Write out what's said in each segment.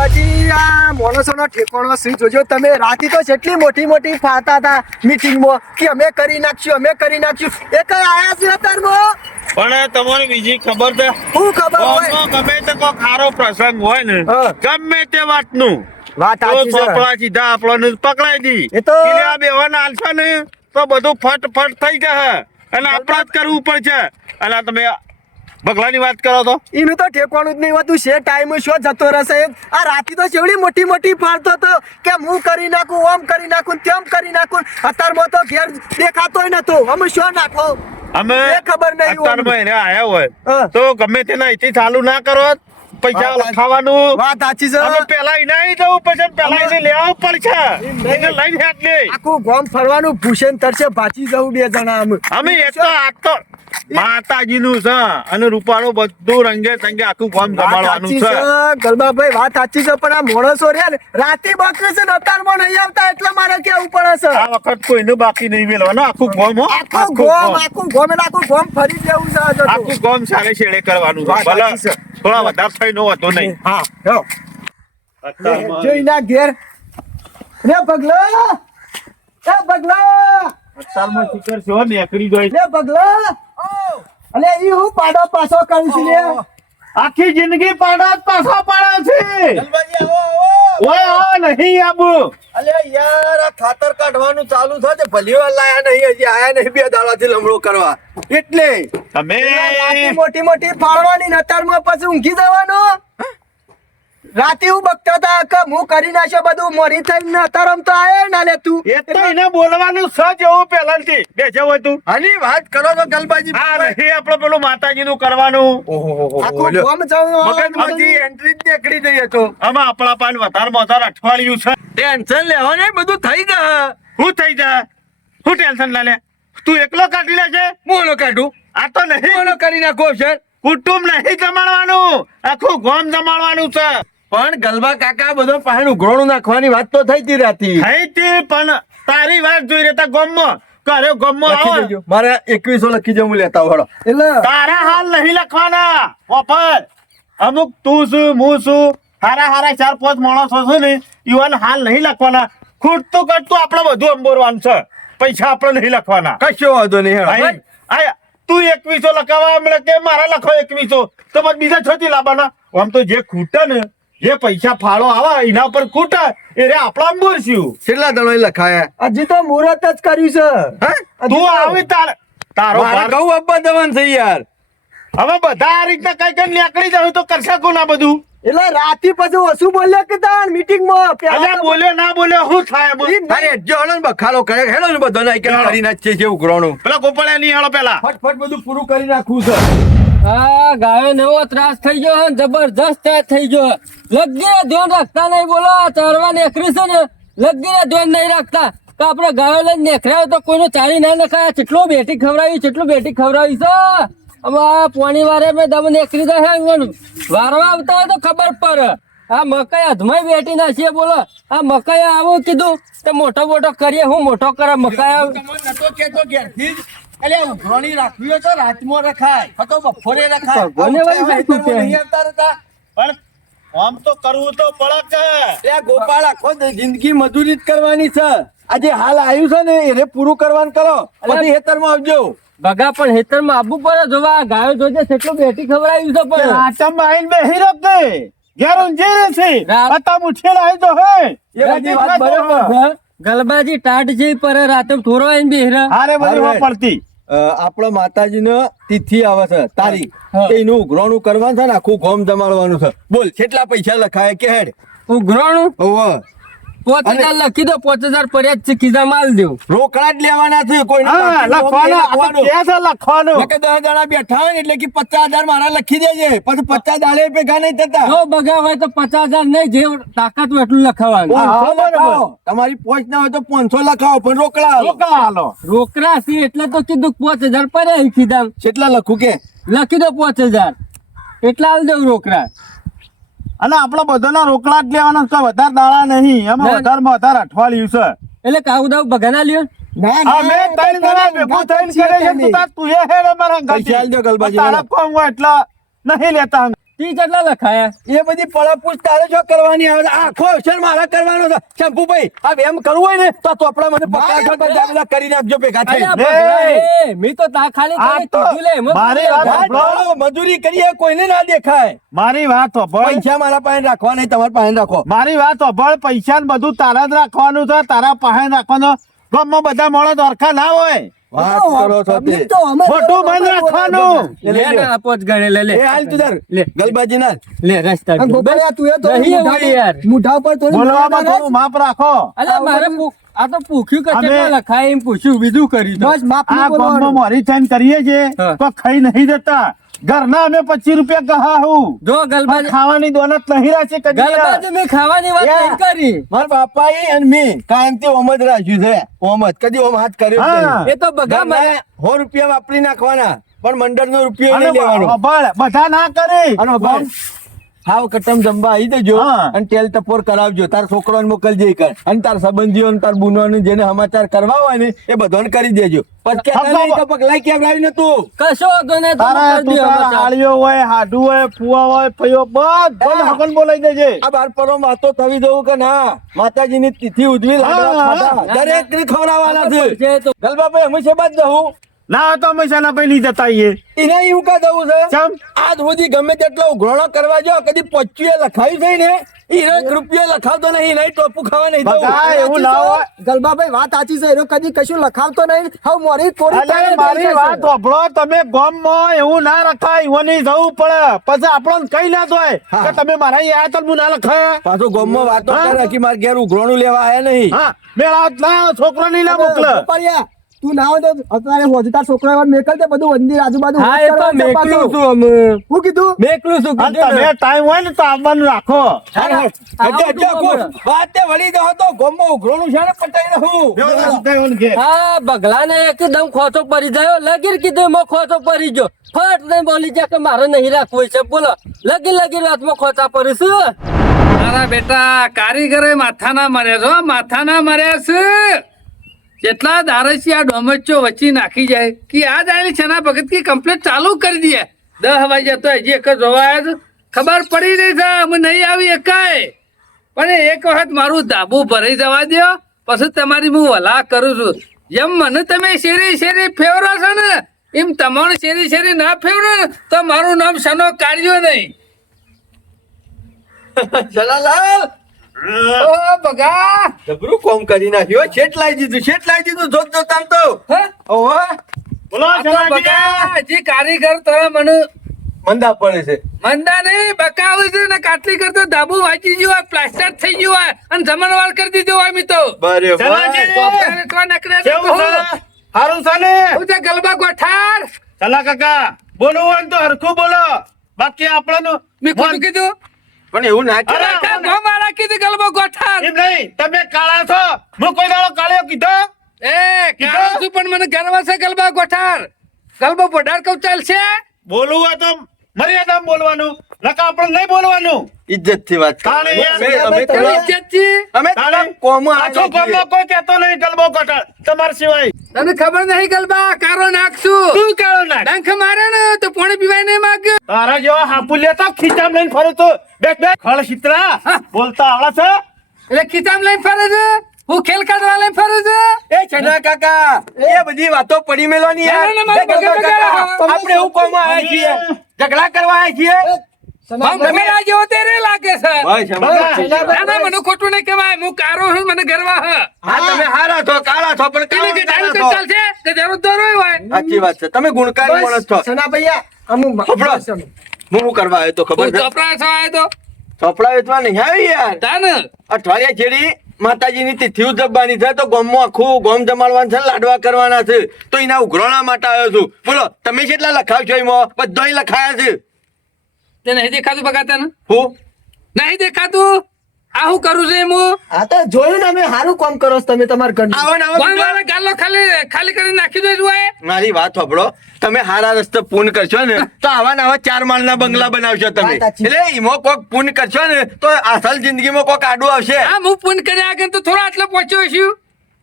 ગલબાજી આ માણસોનો ઠેકાણો સી જોજો તમે. રાતી તો જેટલી મોટી મોટી ફાતા હતા મીટિંગમાં કે અમે કરી નાખશું એ કઈ આયા છે અત્યારમાં? પણ તમને બીજી ખબર છે? શું ખબર હોય? ગામમાં ગમે તે કોઈ ખારો પ્રસંગ હોય ને, હા. ગમે તે વાતનું વાત તો સાચી છે. ચોપડા સીધા આપણને પકડાઈ દી. એ તો- એટલે આ બેવાના આલશો ને તો બધું ફટ થઈ જશે અને આપણા જ કરવું પડશે. અને આ તમે બગલાની વાત કરો તો એનું તો ઠેકાણું જ નહીં હોતું છે. ટાઈમ શું જતો રહેશે. આ રાતી તો જેવડી મોટી મોટી ફાડતો હતો કે હું કરી નાખું, ઓમ કરી નાખું, તેમ કરી નાખું. અત્યારમાં તો ઘેર દેખાતોય નતો. અમે શું નાખો અમે એ ખબર નહીં હોય. અત્યારમાં એને આયા હોય હા. તો ગમે તેના અહીંથી ચાલુ ના કરો, પૈસા લખાવાનું. વાત સાચી છે. અમે પેલા એને આવી જવું પછી પેલા એને લેવા પડશે. એને લઈને હેઠ લે. આખું ગામ ફરવાનું ભૂષણ તરશે ભાચી જવું બે જણા અમે એ તો આ તો માતાજીનું છે અને રૂપાળો બધું રંગે સંગે આખું ગામ જમાડવાનું છે. ગલબાભાઈ વાત સાચી છે પણ આ માણસો રહ્યા ને રાતે બકરે છે ને અત્યારમાં નહીં આવતા એટલે મારે કેવું પડે છે. આ વખત કોઈનું બાકી નહીં મેળવાનું. આખું ગામ હો. આખું ગોમ એટલે આખું ગોમ ફરી જેવું છે આ તો. આખું ગામ સારે છેડે કરવાનું છે. વાત ભલે સાચી છે. થોડા વધારે થઈ નો હતો નહીં. હા જો અત્યારમાં જોઈના ઘેર રે પગલા અત્યારમાં શિખર છે હો, નીકળી જાય. લે પગલા અલે ઈ હું પાડો પાછો કરીશ લે. આખી જિંદગી પાડા જ પાછા પાડા છે. ઓય આ નહીં આબુ. અલે યાર આ ખાતર કાઢવાનું ચાલુ છે ભલી વાર લાયા નહીં, હજી આયા નહીં 2 દાડાથી લમડો કરવા. એટલે તમે રાતે મોટી મોટી ફાળવાની ને અત્યારમાં પછી ઊંઘી જવાનું. રાતે હું બકતા હતા કે હું કરી નાખ્યો બધું મોરી થઈને અત્યારમાં તો આયે ના લે તું. એ તો એને બોલવાનું સજ એવું પહેલાથી બેસે હોય તું. આની વાત કરો તો ગલબાજી. આ નહીં આપણે પેલું માતાજીનું કરવાનું. આખું ગામ જવાનું. મગજમાંથી એન્ટ્રી જ નીકળી જઈ હતો. આમાં આપણા પાન વધારે અઠવાડિયું છે. ટેન્શન લેવા નહીં, બધું થઈ જાય. શું થઈ જાય? શું ટેન્શન લે? તું એકલો કાઢી લેજે. મોનો કાઢું, આ તો નહીં, મોનો કરી નાખો સર. કુટુંબ નહીં જમાડવાનું, આખું ગામ જમાડવાનું છે. પણ ગલબા કાકા બધો પાણી ઉઘરોણું નાખવાની વાત તો થઈ હતી રાતી. થઈ હતી પણ તારી વાત જોઈ રહેતા ગામમાં કરે ગામમાં લખી આવો. દેજો, મારે 2100 લખી જવું લેતા હોડો. એટલે તારા હાલ નહીં લખવાના ઓફર. અમુક તું શું હું શું હારા 4-5 માણસો છે ને ઈવન હાલ નહીં લખવાના. ખૂટતું કટતું આપણે બધું અંબોરવાનું છે. પૈસા આપણે નહીં લખવાના. કશો વાંધો નહીં હેડો. આય, આય, તું 2100 લખાવા મળે કે મારા લખો 2100 તો પછી બીજા છોથી લાવવાના. આમ તો જે ખૂટે ને, જે પૈસા ફાળો આવે એના ઉપર ખૂટે એ રે આપણા અંબોરશું. કેટલા દણો લખાયા? હજી તો મુહૂર્ત જ કર્યું છે. હે? તું આવી તારો મારે ભાર. કહું આપવા જવાનું છે યાર. હવે બધા આ રીતના કઈ નીકળી જાય તો કરશે કોણ આ બધું? એટલે રાતી પછી ઓછું બોલ્યા કે તાણ મીટિંગમાં અલ્યા બોલ્યો ના બોલ્યો શું થાય બોલ? અરે જો હળો ને બખાડો કરે હેડો ને બધો ના કરી નાખીએ છે ઉઘરોણું. પેલા ગોપાળિયા નહીં હાલો પેલા. ફટફટ બધું પૂરું કરી નાખવું છે. આ ગાયો નવો ત્રાસ થઈ ગયો હે, જબરજસ્ત ત્રાસ થઈ ગયો. લગીને ધ્યાન રાખતા નહીં, બોલો આ ચરવા નેકરી છે ને લગીને ધ્યાન નહીં રાખતા. તો આપણે ગાયો લઈને નેખરાયો તો કોઈનો ચારી ના નખાય. કેટલું બેટી ખવડાવી છે. હવે પોણી વારે મેં દમ નેકરી જાય વારવા આવતા હોય તો ખબર પડે. આ મકાઈ અધમાઈ બેટી ના છે બોલો. આ મકાઈ આવું કીધું તે મોટો કરીએ, હું મોટો કરે મકાઈ. તમને નતો કેતો ઘેરથી જ. અલે ઉઘરોણી રાખવી હોય તો રાતમાં રખાય, તો બપોરે રખાય. ભગવાને વળી શું ખેતરમાં છે? નહીં આવતા રહેતા. પણ આમ તો કરવું તો પડે કે. એ ગોપાળ આખો જિંદગી મજૂરી જ કરવાની છે. આજે હાલ આવ્યું છે ને એને પૂરું કરવાનું કરો. પછી ખેતરમાં આવજો. ભગા પણ હેતરમાં આવવું પડે. જોવા આ ગાયો જોજે કેટલું બેટી ખવડાવ્યું છે પણ આટમ આઈને બેહી રહે ઘેર ઊંઘી રહે છે. રાત- આટમ ઉઠેલા આવી તો હે એ બધી વાત બરોબર. છે. ગલબાજી ટાટ જે પર રાતે થોડો આઈને બેહરા. હારે બધી હારે. પડતી. આપણો માતાજીનો તિથિ આવે છે તારીખ. હા. એનું ઉઘરોણું કરવાનું છે ને આખું ગોમ જમાડવાનું છે. બોલ કેટલા પૈસા લખાય કે હેડ? ઉઘરાણું ઓવે. 5000 લખી દો. 5000 પડ્યા જ છે, ખિસ્સા માલ દેવું. રોકડા જ લેવાના છે. કોઈને હા બાકી ગોમ નહીં લખવાનું. લખવાનું. લખવાનું નકે 10 જણા બેઠા હોય ને એટલે કે 50,000 મારા લખી દેજે. પછી 50 દાડે ભેગા નહીં થતા. જો બગા હોય તો 50000 નહીં, જે તાકાત હોય એટલું લખાવાનું. 500 લખાવો. તમારી પોચ ના હોય તો 500 લખાવો પણ રોકડા આલો. રોકડા હાલો. રોકડા છે એટલે તો કીધું 5000 પડ્યા ખિસ્સા. કેટલા લખું કે? લખી દો 5000 એટલા આલ દેવું રોકડા. અને આપડે બધાના રોકડા જ લેવાના છે. વધારે દાડા નહીં. એમાં વધારે અઠવાડિયું છે. એટલે કાવું દાવ બગા ના લ્યો. ના અમે 3 જણા ભેગું થઈને કરે છે. તું તાર તું એ હેડ અમારા પૈસા આલ દો ગલબાજી. તારા કોમ હોય એટલે નહીં લેતા. તી કેટલા લખાયા એ બધી પળાપૂછ તારે શું કરવાની આવે છે? આખો અવસર મારા કરવાનો છે શંભુભાઈ. હવે એમ કરવું હોય ને તો ચોપડા મને પકડાશો તો બધા બધા કરી નાખજો ભેગા થઈ. અલ્યા ભગલા, મેં તો તા ખાલી આ તને તો કીધું લે, એમાં મારી વાત વાત ચાલો, મજૂરી કરીએ કોઈને ના દેખાય. મારી વાત હોભળ પૈસા મારા પાસે રાખવા નહીં, તમારા પાસે રાખો. મારી વાત હોભળ પૈસા ને બધું તારા જ રાખવાનું છે તારા પાસે રાખવાનું ગામમાં બધા મોડો દરખા ના હોય વાત કરો છો તે. પબ્લિક તો અમારે મોટું બંધ રાખવાનું લે ને આપો જ ગણે લે લે એ હાલ તું તાર લે. ગલબાજી ના લે રસ્તા આ ગોપાળિયા, તું એ તો નહીં મુઢા હોય યાર. પર- મુઢા ઉપર થોડી બોલવામાં મુઢા થોડું માપ રાખો અલ્યા મારે આ તો પૂછ્યું કે અમે- કેટલા લખાય એમ પૂછ્યું બીજું કર્યું તો. બસ માપ આ નહીં ગામમાં બોલવાનું. મોરી થઈને કરીએ છીએ હા. તો ખાઈ નહીં દેતા ઘરના અમે 25 રૂપિયા કહા હું જો ગલબાજી ખાવાની દોલત નહીં રાખી કદી ગલબાજી મેં ખાવાની વાત યા. નહીં કરી મારા બાપાએ અને મેં કાયમથી ઓમ જ રાખ્યું છે. ઓમ જ કદી ઓમ હાથ કર્યો જ હા. નહીં. એ તો બગા ઘરના 100 રૂપિયા વાપરી નાખવાના પણ મંડળનો રૂપિયો નહીં લેવાનો. હોભળ, બધા ના કરી અને ભાઈ હાવ કટમ જમવા આવી દેજો હા. અને તેલ ટપોર કરાવજો. તાર છોકરાને મોકલજે ઈ કર અને તાર સંબંધીઓ તાર બુનોને જેને સમાચાર કરવા હોય ને એ બધાને કરી દેજો. પછી કહેતા નહીં કે પગલાઈ કેમ લાવી નતું. કશો વાંધો નહીં, તમે તારા કરી તું દ્યો તારા સમાચાર. હાળીઓ હોય હાડુ હોય ફુવા હોય ફઈઓ બધું હકન બોલાઈ દેજે આ બાર પરો વાતો થવી દઉં કે ના માતાજીની તિથિ ઉજવી લાડવા હા. ખાધા. દરેકને ખવડાવવાના છે. છે તો ગલબાભાઈ હંમેશા બાદ દઉં ના તો હંમેશા ના પૈલી જતા આઈએ એને એવું કા દઉં છે ચમ આજ સુધી ગમે તેટલો ઉઘરાણો કરવા જો કદી 25 લખાયું છે ને ઈને 1 રૂપિયો લખાવતો નહીં નહીં ટોપું ખાવા નહીં દઉં. બગા, એવું ના હોય. ગલબાભાઈ વાત સાચી છે એનો કદી કશું લખાવતો નહીં હવે મોરી કોરી અલે તારે મારી થઈ વાત જશે. હોભળો તમે ગામમાં એવું ના રખાય ઈવોની જવું પડે પછી આપણને કઈ ના થાય હા. કે તમે મારા અહીંયા આયા તો હું ના લખાય પાછો ગામમાં વાતો હા. કરે કે મારે ઘેર ઉઘરાણું લેવા આયા નહીં. હા મેળા ના છોકરો નહીં ના મોકલે ગોપાળિયા, તું ના હોય તો અત્યારે હોજતા છોકરા એવા મેકલ દે બધું મંદિર આજુબાજુ હા એ તો કરવાનું છે મેકલું પાછું. છું અમે હું કીધું મેકલું છું અને કીધું તમે ને. ટાઈમ હોય ને તો આવવાનું રાખો વાતે વળી દો તો ગામમાં ઉઘરાણું છે ને પટાઈ રહું. હા બગલા ને એકદમ ખોચો પડી જાય લગીર કીધું એમાં ખોચો પડી ગયો ફટ ને બોલી જાય કે મારે નહીં રાખવું છે બોલો લગીર વાતમાં ખોચા પડીશું મારા બેટા કારીગરે માથાના મર્યા છો માથાના મર્યા છે જેટલા દારસી આ ડોમચો વચ્ચે નાખી જાય કે આ આયેલી છના ભગત की કમ્પ્લીટ ચાલુ કરી દે 10 વાગ્યા તો હજી એક જ જોવાય છે. ખબર પડી રહી છે અમે નહીં આવી એકાય પણ એક વખત મારું ધાબુ ભરાઈ જવા દો પછી તમારી હું વલા કરું છું જેમ મને તમે શેરી શેરી ફેવરો છો ને એમ તમારું શેરી શેરી ના ફેવરો ને તો મારું નામ સનો કાઢ્યો નહીં. જલાલાલ ઓ બગા જબરું કોમ કરી નાખ્યું. શેઠ લાવી દીધું જોત જોત આમ તો. હે ઓહો બોલો આ તો જલાજી. બકા જે કારીગર તારા મને મંદા પડે છે. મંદા નહીં બકાવે છે ને કાટલી કરતો ધાબુ વાંચી ગયું હોય પ્લાસ્ટર થઈ ગયું હોય અને જમણવાર કરી દીધો હોય મી તો જલાજી. તો આપણે એટલા નકરા તો કેવું કહું. છે હારું છે ને હું તો ગલબા ગોઠાર ચલા કાકા બોલવું હોય ને તો હરખું બોલો બાકી આપણનું મેં ખોટું કીધું પણ એવું ના અરે, કરાય. કાકા ગો મારા કીધું ગલબા ગોઠાર એમ નહીં તમે કાળા છો હું કોઈ દાડો કાળિયો કીધો એ કાળો છું પણ મને ગર્વ છે ગલબા ગોઠાર ગલબા બોઢાર કહું ચાલશે બોલવું હોય તો મર્યાદામાં બોલવાનું નકા આપણે નહીં બોલવાનું ઇજ્જતથી વાત કરો. તાળી યાર. અમે તમે તમે- ઇજ્જતથી અમે તાળી. કોમમાં પાછો આવ્યા છીએ. ગામમાં કોઈ કહેતો નહીં ગલબો કટાર તમારા સિવાય તને ખબર નહીં ગલબા કારો નાખશું તું કાળો નાખ ડંખ મારે ને તો પાણી પીવાય નહીં માગ્યો તારા જેવા હાપુ લેતા ખીચામ લઈને ફરું તો બેઠ બેઠ ખળ શીતળા બોલતા આવડે છે એટલે ખીચામ લઈને ફરે છે હું ખેલ કાઢવા લઈને ફરું છું એ ચના કાકા એ બધી વાતો પડી મેલવાની યાર. ના, ના, મારે એ ગલબા બગા કાકા, બગા. આપણે એવું કોમમાં આવ્યા છીએ ઝઘડા કરવા આવ્યા છીએ. ભમેરા જેવો તેરે લાગે છે ભાઈ સમજો. ના ના મને ખોટું નહીં કહેવાય હું કારો છું મને ગરવા હ હા તમે હારા છો કાળા છો પણ એને કે કાળા ડાયરેક્ટ છો. ચાલશે કે જરૂર દોરો હોય સાચી વાત છે તમે ગુણકારી માણસ છો. સના ભૈયા અમુક હભળો. હું શું કરવા આવ્યો તો ખબર તું છે ચોપડા છો આયો તો ચોપડા વેચવા નહીં આવી યાર. તાન અઠવાડિયા છેડી માતાજીની તિથિ ઉજવવાની છે તો ગામમાં આખું ગામ જમાડવાનું છે ને લાડવા કરવાના છે તો એના ઉઘરાણા માટે આવ્યો છું. બોલો તમે કેટલા લખાવશો એમાં બધાય લખાયા છે. તે નહીં દેખાતું બગાતા ને હું નહીં દેખાતું આ હું કરું છું એમ હું હા તો જોયું ને અમે સારું કામ કરો છો તમે તમારા ઘરનું. આવો ને આવો કોણ બીજો. વાળા ગાલો ખાલી ખાલી કરી નાખી દે હોય મારી વાત સાંભળો તમે હારા રસ્તે પૂન કરશો ને તો આવા ને આવા 4 માળના બંગલા બનાવશો તમે. વાત સાચી. એટલે એમાં કોક પૂન કરશો ને તો અસલ જિંદગીમાં કોક આડું આવશે. આ હું પૂન કર્યા આગળ તો થોડો આટલો પહોંચ્યો છું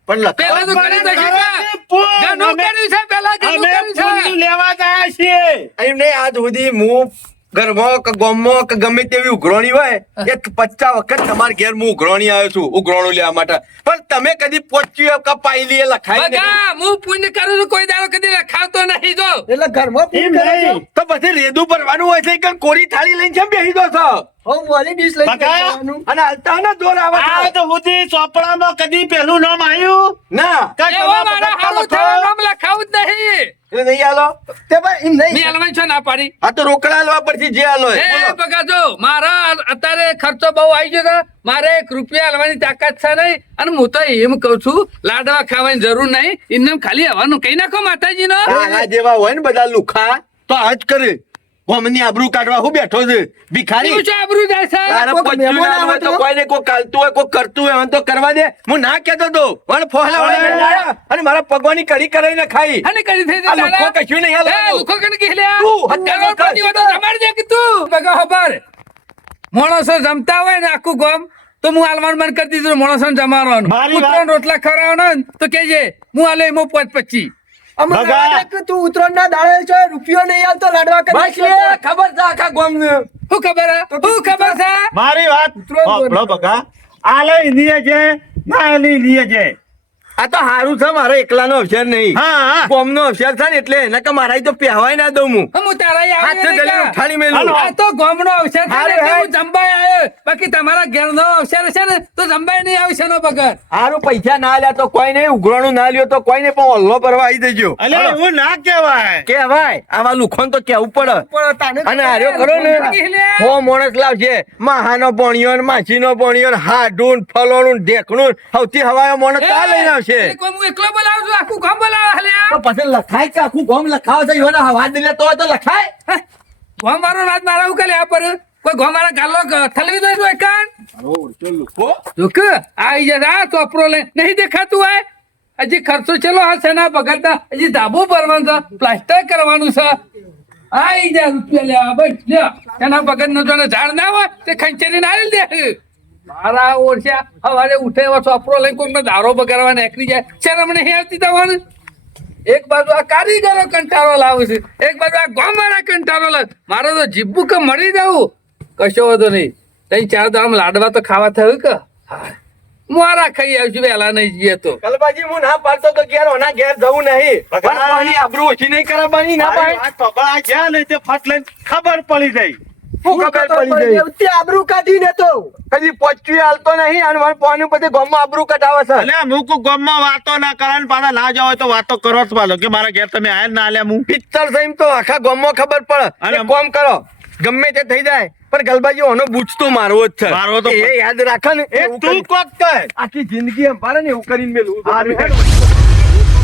પણ પેલા તો લખાવ કરી દો ઘણી પૂન. ગનું કર્યું છે પેલા ગનું અમે કર્યું છે પૂન લેવા ગયા છીએ એમ નહીં આજ સુધી હું ઘરમાં કે ગામમાં કે ગમે તેવી ઉઘરાણી હોય એ 50 વખત તમારા ઘેર હું ઉઘરાણી આવ્યો છું ઉઘરાણું લેવા માટે પણ તમે કદી પહોંચ્યું કે પાયલી એ લખાય નહીં બગા હું પુણ્ય કરું છું કોઈ દાડો કદી લખાવતો નહીં જો એટલે ઘરમાં એમ પૂછ કરે નહીં. તો પછી રેદું ભરવાનું હોય છે કે કોરી થાળી લઈને કેમ બેસી દો છો હું વાલી ડીશ લઈ બકા. જવાનું. અને હાલતા ને જોર આવે આ છે. તો સુધી ચોપડામાં કદી પેલું નામ આવ્યું ના કે એવો તમારા મારા ભગત હારું લખો. થયું નામ લખાવું જ નહીં એટલે નહીં હાલો તે ભાઈ એમ મેં નહીં હાલવાની છો ના પાડી આ તો રોકડા હાલવા પરથી જે હાલો હોય. એ બોલો. બગા જો મારા અત્યારે ખર્ચો બહુ આવી ગયો છે મારે 1 રૂપિયા હાલવાની તાકાત છે નહીં અને હું તો એમ કહું છું લાડવા ખાવાની જરૂર નહીં એમને ખાલી હવાનું કહી નાખો માતાજીનો તારા જેવા હોય ને બધા લુખા તો આ જ કરે ગોમની આબરૂ કાઢવા હું બેઠો છે ભિખારી શું છે આબરૂ જાય છે તારે કોક પચ્યું મહેમાન ના હોય આવે તો તો? કોઈને કોઈ કાલતું હોય કોઈ કરતું હોય એમ તો કરવા દે હું ના કહેતો તો મને ફોહલા વળે લાયા અને મારા પગવાની કઢી કરાઈને ખાઈ અને કરી થઈ આ લુખો કશું નહીં હાલો. એ લુખો કણ કે લ્યા તું હત્યા કરોડ પતિ હોય તો જમાડી દે કે તું બગા ખબર માણસો જમતા હોય ને આખું ગામ તો હું હાલવાનું બંધ કરી દીધું માણસોને જમાડવાનું મારી વાત- ઉતરણ રોટલા ખવડાવવાનો ને તો કેજે હું હાલે એમાં 5-25 અમે બગા. લાગે કે તું ઉત્તરાયણના દાડે છે રૂપિયો નહીં આલતો લાડવા કરી બસ લે, ખબર છે આખા ગામને. શું ખબર હે? શું ખબર છે મારી વાત ઉતરો સાંભળો બકા આ લઈ લીએ છે ના લઈ લીએ છે આ તો હારું છે મારો એકલાનો અવસર નહીં હા હા ગામનો અવસર છે ને એટલે નકર મારા તો પહેવાય ના દઉં હું હું તારા અહીં હાથ આવ્યો ગલે નહીં ઉઠાડી કા? મેલું આ તો ગામનો અવસર છે હારું, ને એટલે હારું. હું જમવાય આવ્યો બાકી તમારા ઘેરનો અવસર છે ને તો જમવાય નહીં આવશે નો પગાર હારું પૈસા ના લ્યા તો કોઈ નહીં ઉઘરાણું ના લ્યો તો કોઈ નહીં પણ ઓલ્લો ભરવા આવી દેજો અલે એવું ના કહેવાય કેવાય આવા લુખોન તો કેવું પડે પણ તાને અને હાર્યો ખરો ને હો માણસ લાવશે માહાનો પોણિયો ને માછીનો પોણિયો ને હાડું ને ફલોનું ને ઢેકણું ને સૌથી હવાયો માણસ કા લઈને આવશે એ કોઈ હું એકલો બોલાવું છું આખું ગામ બોલાવે લ્યા તો પછી લખાય કે આખું ગામ લખાવે છે એવાનો હવા દે તો હોય તો લખાય ગામ વાળો રાત મારા ઉકેલે આ પર કોઈ ગામ વાળા ગાલો થલવી દે તો કાન જોક આઈ જા આ ચોપરો લે નહીં દેખાતું હોય હજી ખર્ચો ચલો આ છે ના બગાડતા હજી ધાબો ભરવાનું છે પ્લાસ્ટર કરવાનું છે આઈ જા રૂપિયા લેવા બસ લ્યો એના બગડ નો જોને ઝાડ ના હોય તે ખંચેરી નારી દે મારા ઓરસ્યા હવારે ઉઠે એવો ચોપરો લઈને કોઈ દારો બગાડવા નીકળી જાય શરમ નહીં આવતી તમને એક બાજુ આ કારીગરો કંટાળો લાવે છે એક બાજુ આ ગામવાળા કંટાળો લાવે મારો તો જીભું કે મરી જવું કશો વાંધો નહીં તઈ 4 દામ લાડવા તો ખાવા થયું કે મારા ખાઈ આવશું વહેલા નહીં જઈએ તો કલબાજી હું ના પાડતો તો ઘેર ઓના ઘેર જવું નહીં પણ કોઈની આબરૂ ઓછી નહીં કરાવવાની ના મારી પાડે વાત સાંભળ, આ જ્યાં ને તે ફટ લઈને ખબર પડી જાય શું ખબર પડી ગઈ તે આબરૂ કાઢીને તો કદી પહોંચ્યું હાલતો નહીં અને મારે પોનું પછી ગામમાં આબરૂ કઢાવે છે અલે અમુક ગામમાં વાતો ના કરે ને પાછા ના જાવ હોય તો વાતો કરો જ પાછો કે મારા ઘેર તમે આયા ને ના આલ્યા હું પિત્તર સહીમ તો આખા ગામમાં ખબર પડે અને એક કામ કરો ગમે તે થઈ જાય પણ ગલબાજી ઓનો બૂચ તો મારવો જ છે મારવો તો એ યાદ રાખે ને એ એવું તું કરી- કોક કર આખી જિંદગી અંભારે ને એવું કરીને મેલું હારું હેડ.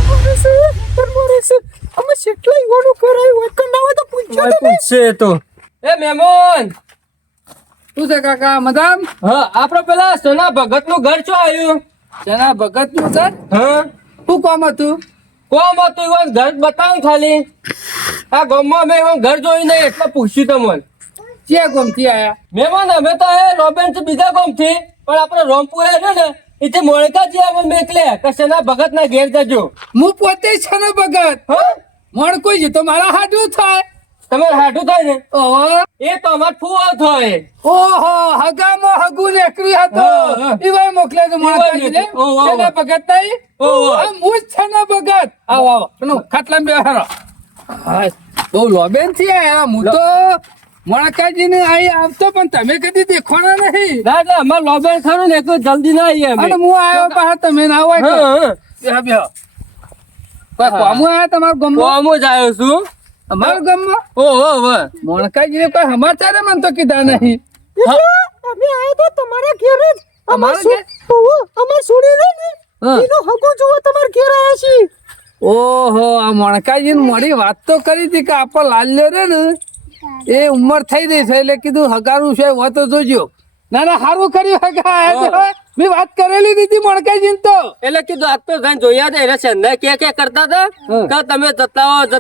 અમે કેટલા યુવાનો કરાયું હોય કે ના હોય તો પૂછજો તમે પૂછશે તો એ મહેમાન શું છે કાકા મદામ હા આપડે પેલા સોના ભગત નું ઘર શું આવ્યું જેના ભગત નું ઘર હા શું કામ હતું કોમ હતું એવું ઘર બતાવ ખાલી આ ગામમાં મેં એવું ઘર જોયું નહીં એટલે પૂછ્યું તમને ક્યાં ગમતી આયા મહેમાન અમે તો એ રોબેન થી બીજા ગામ થી પણ આપડે રોમપુર આવ્યો ને એ મોડકા અમે મેકલે કશેના ભગત ના ઘેર જજો હું પોતે છે ને ભગત હા મણ કોઈ જ તો મારા હાડું થાય તમારે હાટું થાય ને ઓહો એ તો અમાર ફુવા થાય ઓહો હગામાં હગું નીકળી હતો હા, હા. ઈવાય મોકલે છે માતાજીને ઓહો, ઓહો. છેના ભગત નહીં ઓહો. આ હું જ છેના ભગત આવો આવો પેલું ખાટલામાં બેહારો હા બહુ લોબેન થી આયા હું તો મણકાજી ને અહીં આવતો પણ તમે કદી દેખવાના નહીં ના ના અમાર લોબેન ખરું ને તો જલ્દી ના આવીએ અમે અને હું આવ્યો પાછા તમે ના હોય તો. હા, હા. બેહો બેહો કોઈ કોમું આયા તમારા ગામમાં કોમ જ આવ્યો છું અમારા ગામમાં ઓહો હો મણકાજી ને કોઈ સમાચાર મને તો કીધા નહીં અમે આયા તો તમારા ઘેર જ અમારા ઘેર? અમાર છોડી ને હા. એનો હગો જોવો તમાર ઘેર આયા છીએ ઓહો આ મણકાજી મોડી વાત તો કરી હતી કે આપણ લાલ્યો રે ને એ ઉંમર થઈ રહી છે એટલે કીધું હગારું છે હોય તો જોજો ના ના સારું કર્યું હગા આયા તો. મેં વાત કરેલી હતી મણકાજી તો એટલે કીધું આજ તો જઈને જોયા હતા એટલે સંધા કે કરતા હતા હા. કે તમે જતા હો તો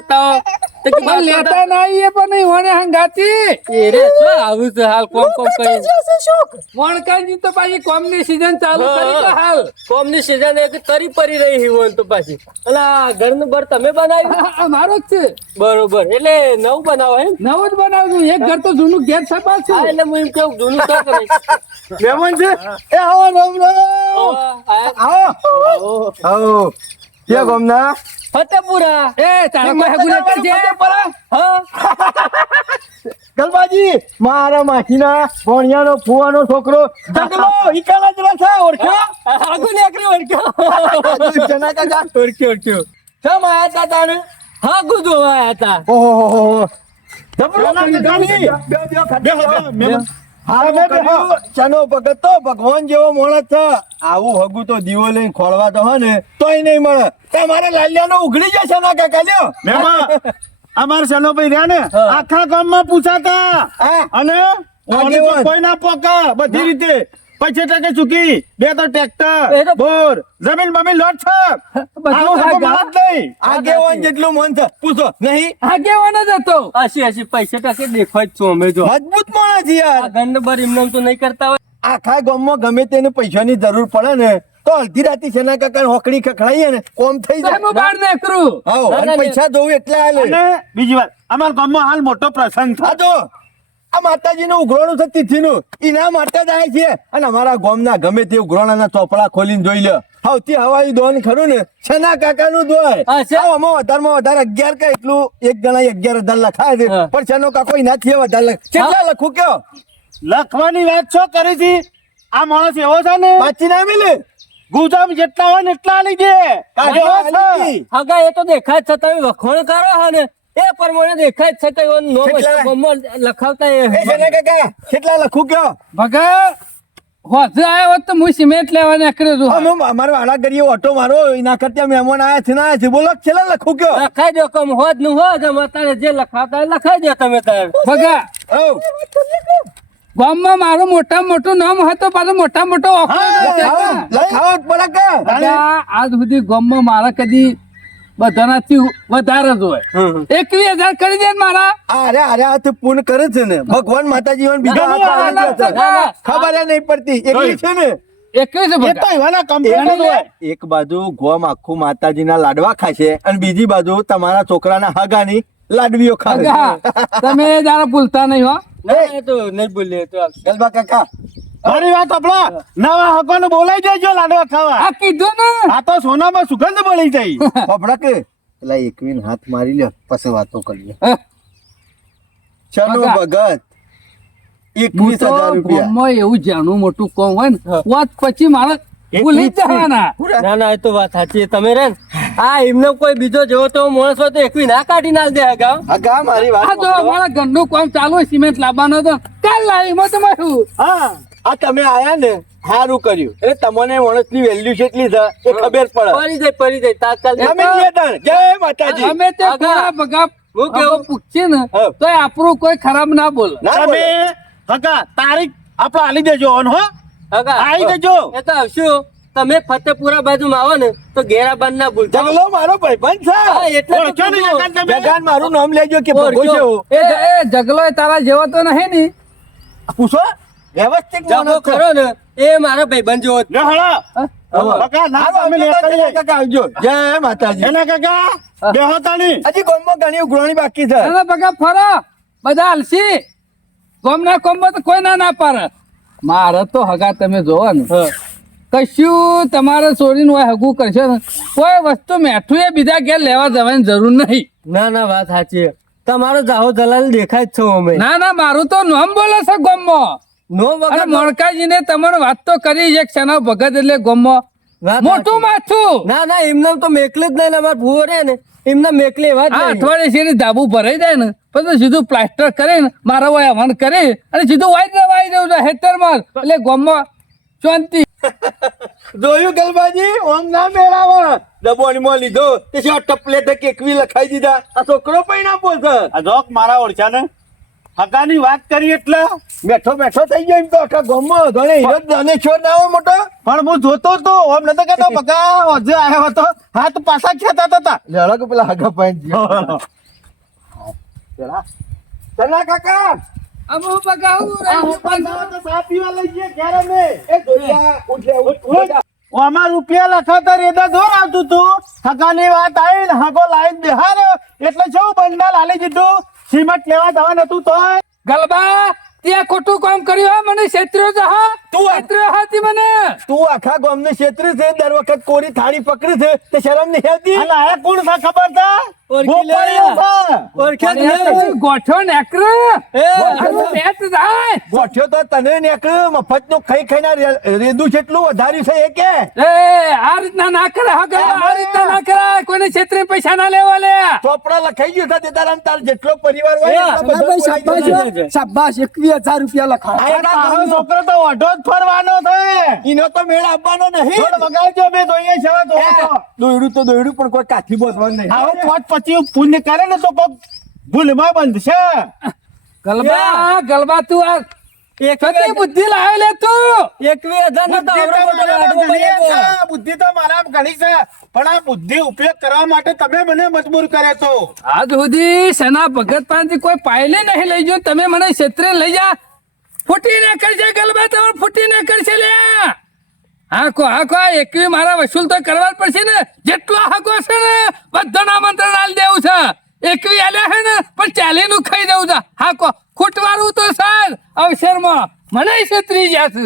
કીધું પણ લેતા ના આવીએ પણ નહીં હોને હંગાતી એ રે શું આવું છે હાલ કોમ કોમ કરી શું મોણકાજી તો પાછી કોમની સીઝન ચાલુ કરી તો હાલ કોમની સીઝન એક તરી પરી રહી હિવન તો પાછી અલા ઘરનું બર તમે બનાવ્યું આ મારો જ છે બરોબર એટલે નવું બનાવો એમ નવું જ બનાવજો એક ઘર તો જૂનું ઘેર છપા છે હા એટલે હું એમ કેવું જૂનું તો નહીં મહેમાન છે એ આવો રામ રામ આવો આવો કે ગમના ફતેપુરા એ તારા કોઈ હગું નથી છે હા ગલબાજી મારા માસીના ભોણિયાનો ફુવાનો છોકરો જગલો ઈકાલા જ રસા ઓળખ્યો આગુ નીકળી ઓળખ્યો જના કાકા ઓળખ્યો કેમ આયા તા તાને હા ગુજો આયા હતા ઓહો ચનો ભગત તો ભગવાન જેવો માણસ છે આવું હગું તો દીવો લઈને ખોળવા તો હે ને તોય નહીં મળે તમારે લાલિયાનો ઉઘડી જશે ના કાકા લ્યો મહેમાન અમાર સનોભાઈ રહ્યા ને આખા ગામમાં પૂછાતા હા. અને ઓલી તો કોઈ ના પોકા બધી રીતે 25% ચૂકી 2 તો એ ટ્રેક્ટર તો- બોર જમીન બમીન લોટ છે આવો હા, સગો માણસ નહીં. આગેવાન જેટલું મન છે પૂછો નહીં આગેવાનો જ હતો 80% દેખાય જ છું અમે જો મજબૂત માણસ છે યાર આ ગંડબર એમને તો નહીં કરતા હોય આખા ગામમાં ગમે તેને પૈસાની જરૂર પડે ને તો અડધી રાતે સેના કાકા હોકડી ખખડાઈએ ને કોમ થઈ તો હું જાય બહાર નીકળું હાઉ, અને પૈસા જોવું એટલે હાલે અને બીજી વાત અમારા ગામમાં હાલ મોટો પ્રસંગ આ છે જો આ માતાજીનું ઉઘરાણું છે તિથિનું એના માટે જ આવે છે અને અમારા ગામના ગમે તે ઉઘરાણાના ચોપડા ખોલીને જોઈ લે સૌથી હવાઈ દોન ખરું ને છના કાકાનું દોય હા, છે. આમાં વધારમાં વધારે 11 કે એટલું એક જણા 11,000 લખાય છે હા. પણ છનો કાકો એનાથી વધારે લખ કેટલા લખું કયો લખવાની વાત શું કરી હતી આ માણસ એવો છે ને બાચી ના મિલે ગુજામ જેટલા હોય ને એટલા લઈ દે એવો છે. હગા એ તો દેખાય જ છે તમે વખોણ કરો હા ને એ પ્રમાણે દેખાય જ છે કે એનો નો કેટલા? ગમમાં લખાવતા એ છના કાકા કેટલા લખું કયો ભગા હોજે આવ્યો હોત તો હું સિમેન્ટ લેવા નીકળ્યો છું હું અમારા વાળા કરીએ ઓટો મારો એના કરતા મહેમાન આયા છે ના છે બોલો છેલ્લા લખું કયો લખાઈ દો કમ હોજ નું હોજ અમે તારે જે લખાવતા હોય લખાઈ દો તમે તારે ભગા હઉ. ગામમાં મારું મોટા મોટું નામ હતું પાછું મોટા મોટો ઓખો હાઉ, લખાવો જ પડે કે ભગા, આજ સુધી ગામમાં મારા કદી બધાનાથી વધારે જ હોય 21,000 કરી દે ને મારા અરે અરે આ તો પૂર્ણ કરે છે ને ભગવાન માતાજી અને બીજા ના, ના, હાથ આવે છે. ના, ના. ખબર ય નહીં પડતી એટલી છે ને 21 એ તો એવાના કમ્પ્લેન જ હોય એક બાજુ ગોમ આખું માતાજીના લાડવા ખાશે અને બીજી બાજુ તમારા છોકરાના હગાની લાડવીઓ ખાશે ભગા, તમે જરા ભૂલતા નહીં હો ના એ તો નહીં બોલીએ તો ગલબા કાકા મારી વાત આપણો નવા હકોને બોલાઈ દેજો લાડવા ખાવા આ કીધું ને આ તો સોનામાં સુગંધ બોલી જાય ખબડા કે પેલા એકવીન હાથ મારી લે પછી વાતો કરીએ હે, ચલો ભગા. ભગત હું 21,000 તો રૂપિયા ગામમાં એવું જાણું મોટું કોમ હોય ને વાત પછી મારે ભૂલી જ જવાના ના ના એ તો વાત સાચી છે. તમે રે ને, આ એમને કોઈ બીજો જેવો તો માણસ હોય તો એકવી ના કાઢી ના દે હગા હગા મારી આ વાત જો અમારા ઘરનું કામ ચાલુ હોય, સિમેન્ટ લાવવાનો હતો કાલ લાવી મત મારું હા આ તમે આયા ને સારું કર્યું એટલે તમને માણસની વેલ્યુ કેટલી છે એ ખબર પડે પડી જાય તાત્કાલિક તમે નિવેદન જય માતાજી અમે તે ભગા. પૂરા ભગા હું કેવું? પૂછીએ ને હા. તો આપણું કોઈ ખરાબ ના બોલે ના તમે બોલે. હકા તારીખ આપણે આલી દેજો અન હો હગા આવી દેજો એ તો આવશું તમે ફતેપુરા બાજુમાં આવો ને તો ઘેરાબાન ના ભૂલતા જગલો મારો ભાઈબંધ હા, છે એટલે તો ઓળખ્યો નહીં કીધું. લગન તમે? જગાન મારું નામ લેજો કે ભગો છે ઓળખ્યો. એવું. એ જગલો એ તારા જેવો તો નહીં ને પૂછો વ્યવસ્થિત જાગો માણસ છે. ખરો ને એ મારા ભાઈબંધ જેવો જ. લે હળો હા? હકા ના હાલો, તમે આવજો, નીકળીએ. કાકા આવજો. જય માતાજી એના કાકા બેહો તાણી હજી ગામમાં ઘણી ઉઘરાણી બાકી છે અને ભગા ફરો બધા હલસી ગોમના કોમમાં તો કોઈ ના પાડે મારે તો હગા તમે જોવો ને કશું તમારે ચોરીને હોય હગું કરશો ને કોઈ વસ્તુ મેઠું એ બીજા ઘેર લેવા જવાની જરૂર નહીં ના ના વાત સાચી છે. તમારો જાહો દલાલ દેખાય જ છો અમે ના ના મારું તો નામ બોલે છે ગોમમાં નો અને વગર મોણકાજીને તમારે વાત તો કરી છે કે શેના ભગત એટલે ગોમમાં વાત મોટું સાચી. માથું ના ના એમને તો મેકલે જ નહીં અમારે ભૂવો રે ને એમને મેકલે એવા જ આ નહીં. અઠવાડિયે શેરી ધાબુ ભરાઈ જાય ને પછી સીધું પ્લાસ્ટર કરીને મારા વાય હવન કરી અને સીધું વાઈ દઉં છે હેતરમાં એટલે ગોમમાં શાંતિ જોયું ગલબાજી ઓમ ના મેળાવો ડબોણીમાં લીધો તે શું ટપલે તક એકવી લખાઈ દીધા આ છોકરો પણ ના બોલશે આ જોક મારા ઓળખ્યા ને હકાની વાત કરી એટલે બેઠો બેઠો થઈ ગયો એમ તો આખા ગામમાં ઘણે હીરો જ જાણે છો ના હોય મોટો પણ હું જોતો તો ઓમ નતો કેતો બકા ઓજે આવ્યો હતો હાથ પાછા ખેતા હતા લેડો કે પેલા આગા પાઈ ગયો ચલા કાકા અમુ બગાવું રે તો ચા પીવા લઈ જઈએ ઘેર અમે. એ જોડિયા, ઉઠ લે, ઉઠ, ઉઠ. આમાં રૂપિયા લખાતા રેદા જોર આવતું તું હગાની વાત આવી ને હગો લાઈન બિહાર એટલે શું બંડલ આલી દીધું સિમેન્ટ લેવા જવા નતું તો ગલબા ત્યાં ખોટું કામ કર્યું હે મને છેતર્યો છે હા તું આ- છેતર્યો હતી મને તું આખા ગામને ક્ષેત્ર છે દર વખત કોરી થાળી પકડી છે તે શરમ નહીં આવતી? અને આ કોણ છે ખબર છે ઓળખી લે. ભોપાળિયો છે. ઓળખ્યા જ અરે નહીં. ગોઠો નેકર બેટ જાય ગોઠ્યો તો તને નીકળ્યું મફત નું ખાઈ ખાઈને રેદું જેટલું વધાર્યું છે એ કે એ આ રીતના ના કરે હા ગલબા આ રીતના ના કરાય કોઈને છેતરી પૈસા ના લેવા લે ચોપડા લખાઈ ગયું છે તે તારા ને તાર જેટલો પરિવાર હોય એટલો બધો ભાઈ પુરાઈ શાબાશ જશે. હો. શાબાશ 21,000 રૂપિયા લખાય આ તારો છોકરો તો ઓઢો જ ફરવાનો છે ઈનો તો મેળ આપવાનો નહીં. થોડો વગાડજો મેં જોઈએ છે હવે તો દોયડું તો દોયડું પણ કોઈ કાઠી બોસવાનું નહીં. હવે પોત પછી પુણ્ય કરે ને તો કોક ભૂલમાં બંધશે ગલબા ગલબા તું આ કદી બુદ્ધિ લાવે લે તું 21,000 નો તો આવડો મોટો લાડવો બુદ્ધિ બન્યો. છે, બુદ્ધિ તો મારા ઘણી છે પણ આ બુદ્ધિ ઉપયોગ કરવા માટે તમે મને મજબૂર કરે તો આજ સુધી સેના ભગત પાસેથી કોઈ પાયલે નહીં લઈ ગયો તમે મને ક્ષેત્રે લઈ જા ફૂટીને કરશે ગલબા તમારે ફૂટીને કરશે લે હાકો એકવી મારા વસૂલ તો કરવા જ પડશે ને જેટલો હાકો છે ને બધાને આમંત્રણ આલી દેવું છે એકવી આલ્યા છે ને પણ ચાલીનું ખાઈ દેવું છે હાકો ખૂટવાળું તો સર અવસરમાં મને છેતરી જશે